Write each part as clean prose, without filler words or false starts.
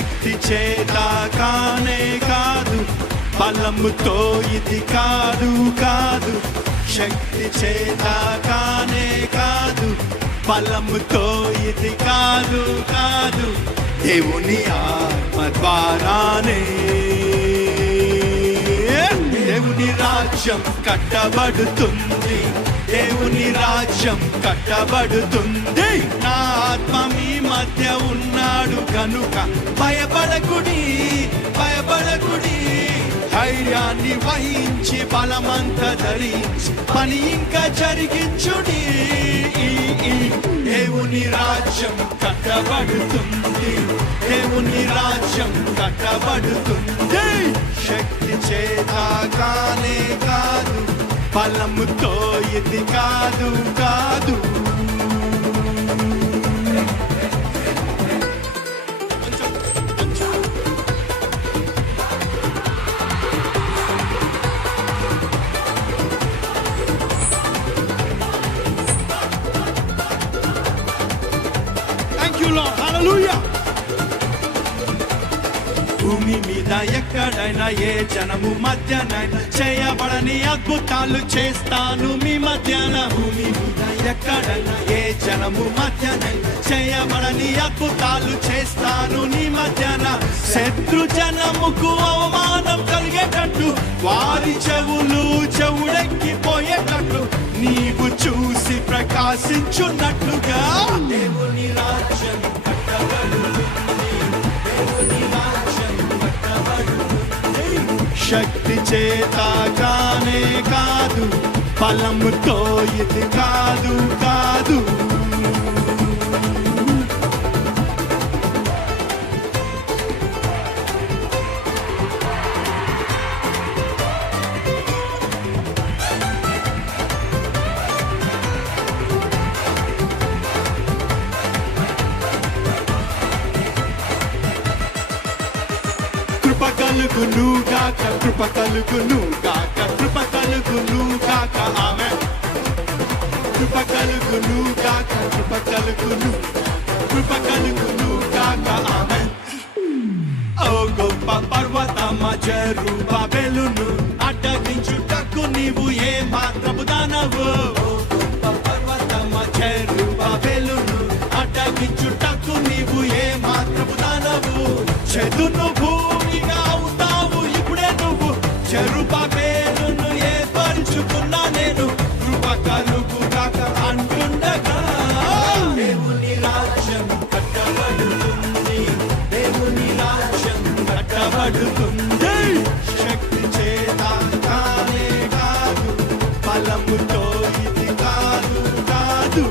శక్తి చేత కానే కాదు, బలముతో ఇది కాదు కాదు. శక్తి చేత కానే కాదు, బలముతో ఇది కాదు కాదు. దేవుని ఆత్మ ద్వారానే దేవుని రాజ్యం కట్టబడుతుంది, దేవుని రాజ్యం కట్టబడుతుంది. నా ఆత్మ మీ మధ్య ఉన్నాడు కనుక భయపడకుడి భయపడకుడి. ధైర్యాన్ని వహించి బలమంత ధరించి పని ఇంకా జరిగించుడి. దేవుని రాజ్యం కట్టబడుతుంది, దేవుని రాజ్యం కట్టబడుతుంది. శక్తి చేత కానే కాదు, బలముతో ఇది కాదు కాదు. భూమి మీద ఎక్కడైనా ఏ జనము మధ్యనైనా చేయబడని అద్భుతాలు చేస్తాను మీ మధ్యాహ్న. భూమి మీద ఎక్కడైనా ఏ జనము మధ్యనైనా చేయబడని అద్భుతాలు చేస్తాను నీ మధ్యాహ్న. శత్రు జనముకు అవమానం కలిగేటట్టు, వారి చెవులు చెవుడెక్కిపోయేటట్లు నీవు చూసి ప్రకాశించున్నట్లుగా దేవుని రాజ్యం కట్టబడుతుంది, దేవుని రాజ్యం కట్టబడుతుంది. శక్తి చేత కానే కాదు, బలముతో ఇది కాదు కాదు. కృప కలుగును గాక, కృప కలుగును గాక, కృప కలుగును గాక. ఆమేన్. కృప కలుగును గాక, కృప కలుగును, కృప కలుగును గాక. ఆమేన్. ఓ గొప్ప పర్వతమ జెరుబాబెలును అడ్డగించుటకు నీవు ఏ మాత్రపు దానవు. ఓ గొప్ప పర్వతమ జెరుబాబెలును అడ్డగించుటకు నీవు ఏ మాత్రపు దానవు. చెదును భూమిగా అవుతావు ఇప్పుడే నువ్వు, జెరుబాబెలును ఏర్పరుచుకున్నా నేను. కృప కలుగుగాక అంటుండగా దేవుని రాజ్యం కట్టబడుతుంది, దేవుని రాజ్యం కట్టబడుతుంది. శక్తి చేత కానే కాదు, బలముతో ఇది కాదు కాదు.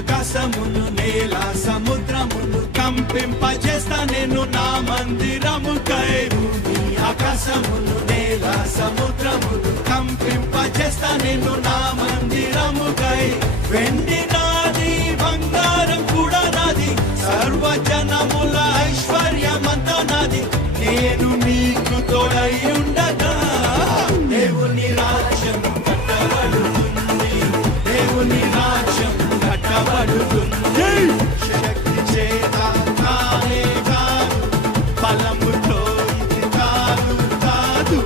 ఆకాశమును నేల సముద్రమును కంపింపజేస్తా నేను నా మందిరముకై. భూమి ఆకాశమును నేల సముద్రమును కంపింపజేస్తా నేను నా మందిరముకై. వెండి నాది, బంగారం కూడా నాది, సర్వజనముల ఐశ్వర్యమంతా నాది. నేను నీకు తోడై ఉండగా దేవుని రాజ్యం కట్టబడుతుంది, దేవుని రాజ్యం కట్టబడుతుంది. శక్తి చేత కానే కాదు, బలముతో ఇది కాదు కాదు.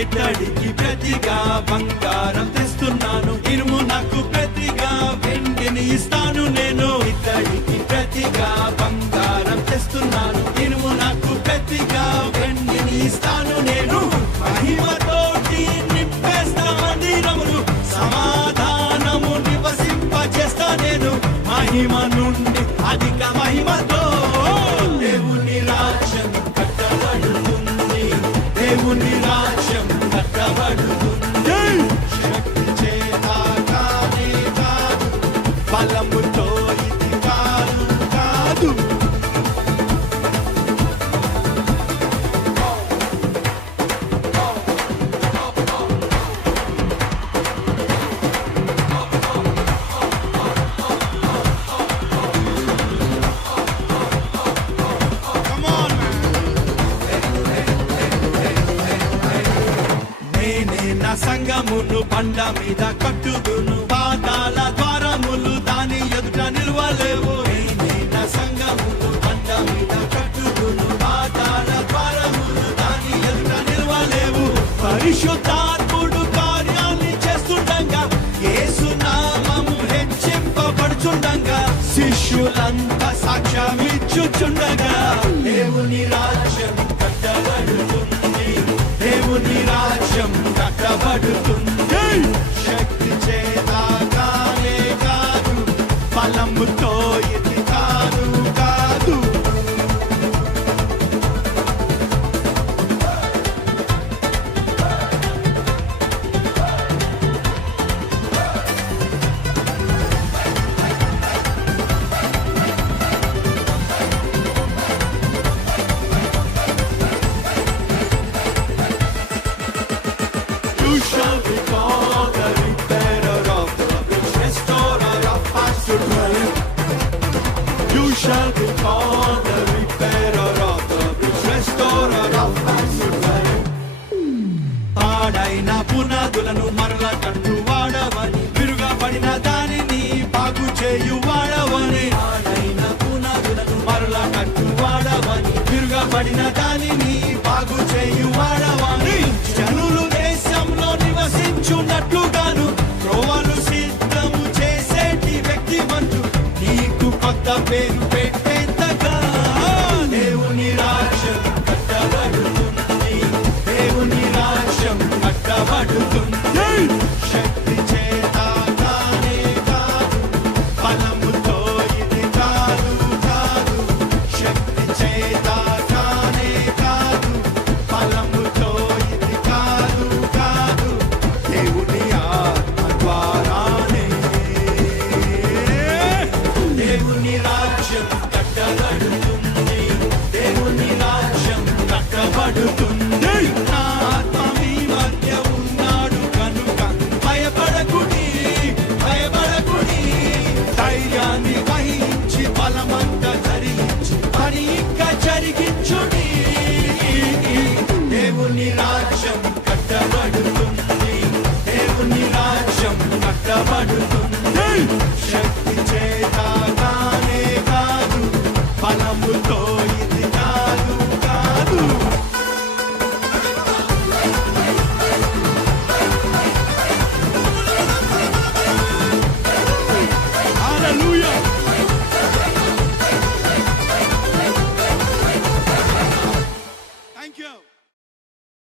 ఇత్తడికి ప్రతిగా బంగారం తెస్తున్నాను, ఇనుమునకు ప్రతిగా వెండిని ఇస్తాను నేను. ఇత్తడికి ప్రతిగా బంగారం తెస్తున్నాను, ఇనుమునకు ప్రతిగా వెండిని ఇస్తాను నేను. మహిమతోటి నింపేస్తా మందిరములు, సమాధానము నివసింపజేస్తా నేను. మహిమ నుండి అధిక మహిమతో దేవుని రాజ్యం కట్టబడుతుంది, దేవుని రాజ్యం కట్టబడుతుంది శక్తి చేత కానే కాదు, బలముతో ఇది కాదు కాదు. నేనే నా సంగమును బండ మీద కట్టుదును, పాతాళ ద్వారములు దాని ఎదుట నిలవలేవు. నేనే నా సంగమును బండ మీద కట్టుదును, పాతాళ ద్వారములు దాని ఎదుట నిలవలేవు. పరిశుద్ధాత్ముడు కార్యాన్ని చేస్తుండగా, యేసు నామము హెచ్చింపబడుచుండగా, శిష్యులంతా సాక్ష్యమిచ్చుచుండగా, దేవుని రాజ్యం కట్టబడుతుంది, దేవుని రాజ్యం కట్టబడుతుంది. శక్తి చేత కానే కాదు, బలముతో ఇది కాదు కాదు. You shall be called the repairer of the breach, restorer of past dwelling. You shall be called the repairer of the breach, restorer of past dwelling. పాడైన పునాదులను మరల కట్టువాడవని, విరుగబడిన దానిని బాగు చేయువాడవని. పాడైన పునాదులను మరల కట్టువాడవని, విరుగబడిన దానిని బాగు చేయువాడవని. జనులు దేశంలో నివసించున్నట్లుగాను త్రోవలు సిద్ధము చేసేటి వ్యక్తిమంతు, నీకు కొత్త పేరు పెట్టేంతగా దేవుని రాజ్యం కట్టబడుతుంది, దేవుని రాజ్యం కట్టబడుతుంది. శక్తి చేత కానే కాదు, బలముతో ఇది కాదు కాదు. శక్తి చేత కానే కాదు, బలముతో ఇది కాదు కాదు. దేవుని ఆత్మ ద్వారానే దేవుని రాజ్యం కట్టబడుతుంది, దేవుని రాజ్యం కట్టబడుతుంది. నా ఆత్మ మీ మధ్య ఉన్నాడు కనుక భయపడకుడి, భయపడకుడి. ధైర్యాన్ని వహించి బలమంతా ధరించి పని ఇంకా జరిగించుడి.